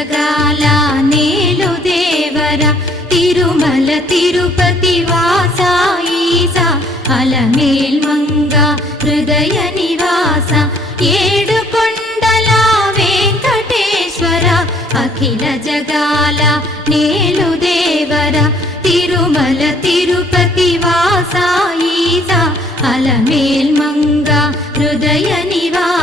జగాల నేలు దేవర తిరుమల తిరుపతి వాస ఈసా అలమేల్ మంగ హృదయ నివాస ఏడు కొండల వెంకటేశ్వర అఖిల జగాల నేలు దేవర తిరుమల తిరుపతి వాస ఈసా అలమేల్ మంగ హృదయ నివాస